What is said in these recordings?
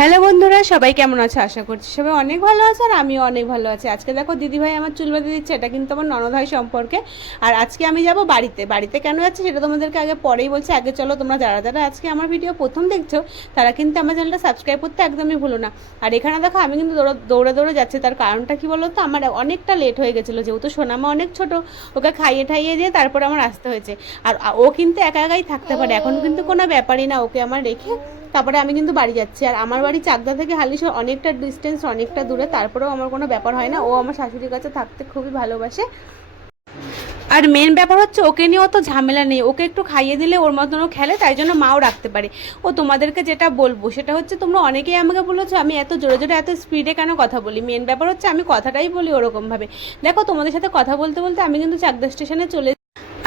Hello বন্ধুরা, সবাই কেমন আছে? আশা করছি সবাই অনেক ভালো আছে আর আমিও অনেক ভালো আছি। আজকে দেখো দিদিভাই আমার চুল বেঁধে দিচ্ছে, এটা কিন্তু আমার ননদ হয় সম্পর্কে। আর আজকে আমি যাব বাড়িতে কেন যাচ্ছি সেটা তোমাদেরকে আগে পরেই বলছি। আগে চলো, তোমরা যারা যারা আজকে আমার ভিডিও প্রথম দেখছো তারা কিন্তু আমার চ্যানেলটা সাবস্ক্রাইব করতে একদমই ভুলো না। আর এখানে দেখো আমি কিন্তু দৌড়ে দৌড়ে যাচ্ছি, তার কারণটা কি বলো তো, আমার অনেকটা লেট হয়ে গেছিলো, যেহেতু সোনামা অনেক ছোট, ওকে খাইয়ে ঠাইয়ে দিয়ে তারপরে আমার আসতে হয়েছে। আর ও কিন্তু একা একাই থাকতে পারে, এখন কিন্তু কোনো ব্যাপারই না ওকে আমার রেখে তারপরে আমি কিন্তু বাড়ি যাচ্ছি। আর আমার বাড়ি চাকদা থেকে হালিশহর অনেকটা ডিস্টেন্স, অনেকটা দূরে, তারপরেও আমার কোনো ব্যাপার হয় না, ও আমার শাশুড়ির কাছে থাকতে খুবই ভালোবাসে। আর মেন ব্যাপার হচ্ছে ওকে নিয়ে অত ঝামেলা নেই, ওকে একটু খাইয়ে দিলে ওর মতন ও খেলে, তাই জন্য মাও রাখতে পারে। ও তোমাদেরকে যেটা বলবো সেটা হচ্ছে, তোমরা অনেকেই আমাকে বলেছো আমি এত জোরে জোরে এত স্পিডে কেন কথা বলি। মেন ব্যাপার হচ্ছে আমি কথাটাই বলি ওরকমভাবে। দেখো তোমাদের সাথে কথা বলতে বলতে আমি কিন্তু চাকদা স্টেশনে চলে,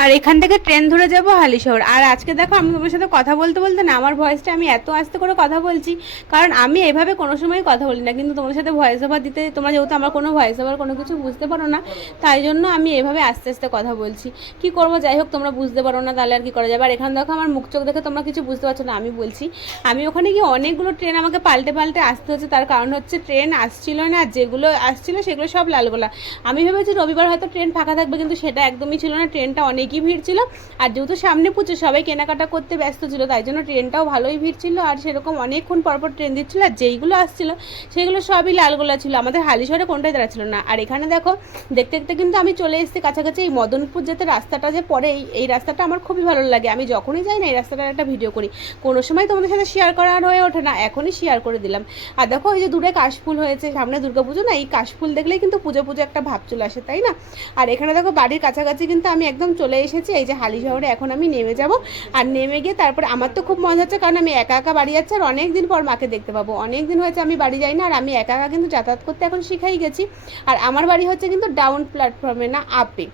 আর এখান থেকে ট্রেন ধরে যাব হালিশহর। আর আজকে দেখো আমি তোমার সাথে কথা বলতে বলতে না, আমার ভয়েসটা আমি এত আস্তে করে কথা বলছি, কারণ আমি এভাবে কোনো সময় কথা বলি না, কিন্তু তোমার সাথে ভয়েস ওভার দিতে, তোমরা যেহেতু আমার কোনো ভয়েস ওভার কোনো কিছু বুঝতে পারো না, তাই জন্য আমি এভাবে আস্তে আস্তে কথা বলছি। কি করবো, যাই হোক, তোমরা বুঝতে পারো না তাহলে আর কি করা যাবে। আর এখানে দেখো আমার মুখ চোখ দেখে তোমরা কিছু বুঝতে পারছো না, আমি বলছি আমি ওখানে গিয়ে অনেকগুলো ট্রেন আমাকে পাল্টে পাল্টে আসতে হচ্ছে। তার কারণ হচ্ছে ট্রেন আসছিল না, আর যেগুলো আসছিল সেগুলো সব লালগোলা। আমি ভেবেছি রবিবার হয়তো ট্রেন ফাঁকা থাকবে, কিন্তু সেটা একদমই ছিল না, ট্রেনটা অনেকই ভিড় ছিল। আর যেহেতু সামনে পুজো, সবাই কেনাকাটা করতে ব্যস্ত ছিল, তাই জন্য ট্রেনটাও ভালোই ভিড় ছিল। আর সেরকম অনেকক্ষণ পরপর ট্রেন দিচ্ছিল, আর যেইগুলো আসছিল সেগুলো সবই লালগোলা ছিল, আমাদের হালিশহরে কোনটাই দাঁড়াচ্ছিল না। আর এখানে দেখো দেখতে দেখতে কিন্তু আমি চলে এসেছি কাছাকাছি। এই মদনপুর যেতে রাস্তাটা যে পড়ে, এই রাস্তাটা আমার খুবই ভালো লাগে, আমি যখনই যাই না এই রাস্তাটার একটা ভিডিও করি। কোনো সময় তোমাদের সাথে শেয়ার করা আর হয়ে ওঠে না, এখনই শেয়ার করে দিলাম। আর দেখো এই যে দূরে কাশফুল হয়েছে, সামনে দুর্গাপুজো না, এই কাশফুল দেখলেই কিন্তু পুজো পুজো একটা ভাব চলে আসে, তাই না? আর এখানে দেখো বাড়ির কাছাকাছি কিন্তু আমি একদম চলে এসেছি, এই যে হালিশহরে এখন আমি নেমে যাব। আর নেমে গিয়ে তারপরে আমার তো খুব মজা হচ্ছে, কারণ আমি একা একা বাড়ি যাচ্ছি, আর অনেক দিন পর মাকে দেখতে পাবো। অনেক দিন হয়েছে আমি বাড়ি যাই না, আর আমি একা একা কিন্তু যাতায়াত করতে এখন শিখাই গেছি। আর আমার বাড়ি হচ্ছে কিন্তু ডাউন প্ল্যাটফর্মে, না আপে।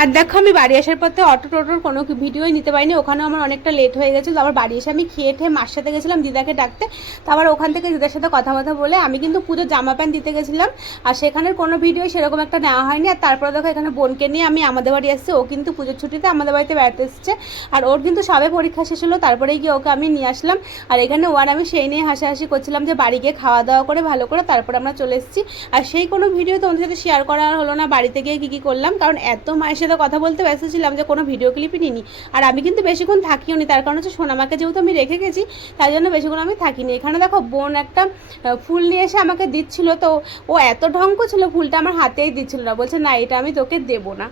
আর দেখো আমি বাড়ি আসার পথে অটো টোটোর কোনো ভিডিওই নিতে পারিনি, ওখানেও আমার অনেকটা লেট হয়ে গেছিলো। আবার বাড়ি এসে আমি খেয়ে ঠেয়ে মার সাথে গেছিলাম দিদাকে ডাকতে, তারপর ওখান থেকে দিদার সাথে কথা বলে আমি কিন্তু পুজোর জামা প্যান্ট দিতে গেছিলাম। আর সেখানের কোনো ভিডিও সেরকম একটা নেওয়া হয়নি। আর তারপরে দেখো এখানে বোনকে নিয়ে আমি আমাদের বাড়ি আসছি, ও কিন্তু পুজোর ছুটিতে আমাদের বাড়িতে বেড়াতে এসেছে। আর ওর কিন্তু সবে পরীক্ষা শেষ হলো, তারপরেই গিয়ে ওকে আমি নিয়ে আসলাম। আর এখানে ওর আমি সেই নিয়ে হাসাহাসি করছিলাম যে বাড়ি গিয়ে খাওয়া দাওয়া করে ভালো করে তারপর আমরা চলে এসেছি। আর সেই কোনো ভিডিও তোমাদের সাথে শেয়ার করা হলো না বাড়িতে গিয়ে কী কী করলাম, কারণ এত মায়ের সাথে কথা বলতে ব্যস্ত ছিলাম যে কোনো ভিডিও ক্লিপই নিইনি। আর আমি কিন্তু বেশিক্ষণ থাকিও নি, তার কারণ হচ্ছে সোনামাকে যেহেতু আমি রেখে গেছি, তাই জন্য বেশিক্ষণ আমি থাকিনি। এখানে দেখো বোন একটা ফুল নিয়ে এসে আমাকে দিচ্ছিল, তো ও এত ঢঙ্ক ছিল, ফুলটা আমার হাতেই দিচ্ছিল না, বলছে না এটা আমি তোকে দেবো না।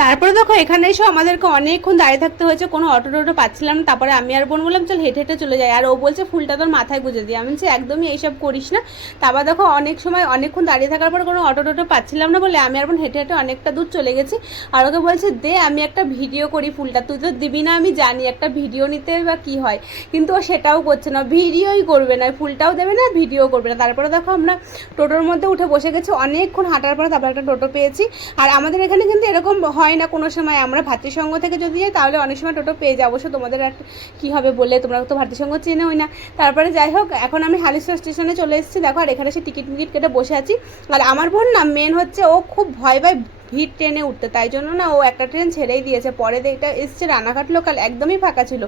তারপরে দেখো এখানে এসে আমাদেরকে অনেকক্ষণ দাঁড়িয়ে থাকতে হয়েছে, কোনো অটো টোটো পাচ্ছিলাম না। তারপরে আমি আর বোন বললাম চল হেঁটে হেঁটে চলে যাই, আর ও বলছে ফুলটা তোর মাথায় গুঁজে দিই। আমি বলছি একদমই এইসব করিস না। তারপর দেখো অনেক সময় অনেকক্ষণ দাঁড়িয়ে থাকার পর কোনো অটো টোটো পাচ্ছিলাম না বলে আমি আর বোন হেঁটে হেঁটে অনেকটা দূর চলে গেছি। আর ওকে বলছে দে আমি একটা ভিডিও করি ফুলটা, তুই তো দিবি না আমি জানি, একটা ভিডিও নিতে বা কী হয়, কিন্তু ও সেটাও করছে না, ভিডিওই করবে না, ফুলটাও দেবে না, ভিডিও করবে না। তারপরে দেখো আমরা টোটোর মধ্যে উঠে বসে গেছি, অনেকক্ষণ হাঁটার পরে তারপর একটা টোটো পেয়েছি। আর আমাদের এখানে কিন্তু এরকম হয় না কোনো সময়, আমরা ভাতৃসংঘ থেকে যদি যাই তাহলে অনেক সময় টোটো পেয়ে যাবো। অবশ্য তোমাদের আর কী হবে বলে, তোমরা তো ভাতৃসংঘ চেনেই না। তারপরে যাই হোক এখন আমি হালিশহর স্টেশনে চলে এসেছি, দেখো আর এখানে এসে টিকিট কেটে বসে আছি। আর আমার বোন না মেন হচ্ছে ও খুব ভয় পায় ভিড় ট্রেনে উঠতে, তাই জন্য না ও একটা ট্রেন ছেড়েই দিয়েছে। পরে এটা এসছে রানাঘাট লোকাল, একদমই ফাঁকা ছিল,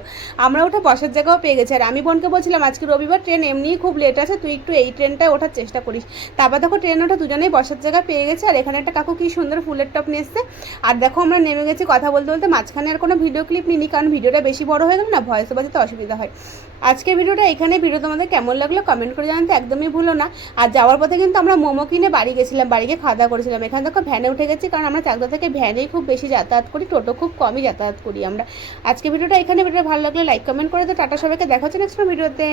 আমরা উঠে বসার জায়গাও পেয়ে গেছি। আর আমি বোনকে বলছিলাম আজকে রবিবার ট্রেন এমনিই খুব লেট আছে, তুই একটু এই ট্রেনটায় ওঠার চেষ্টা করিস। তারপর দেখো ট্রেন ওঠা দুজনেই বসার জায়গা পেয়ে গেছে। আর এখানে একটা কাকু কি সুন্দর ফুলের টপ নিয়ে এসছে। আর দেখো আমরা নেমে গেছি, কথা বলতে বলতে মাঝখানে আর কোনো ভিডিও ক্লিপ নিইনি, কারণ ভিডিওটা বেশি বড় হয়ে গেল না, ভয়েস ওভার দিতে অসুবিধা হয়। আজকের ভিডিওটা এখানে, ভিডিও তোমাদের কেমন লাগলো কমেন্ট করে জানাতে একদমই ভুলো না। আর যাওয়ার পথে কিন্তু আমরা মোমো কিনে বাড়ি গেছিলাম, বাড়ি গিয়ে খাওয়া দাওয়া করেছিলাম। এখানে দেখো ভ্যানে উঠে গেছি, কারণ আমরা চাকদা থেকে ভ্যানেই খুব বেশি যাতায়াত করি, টোটো খুব কমই যাতায়াত করি আমরা। আজকে ভিডিওটা এখানে, ভিডিওটা ভালো লাগলে লাইক কমেন্ট করে তো টাটা, সবাইকে দেখা হচ্ছে নেক্সট ভিডিওতে।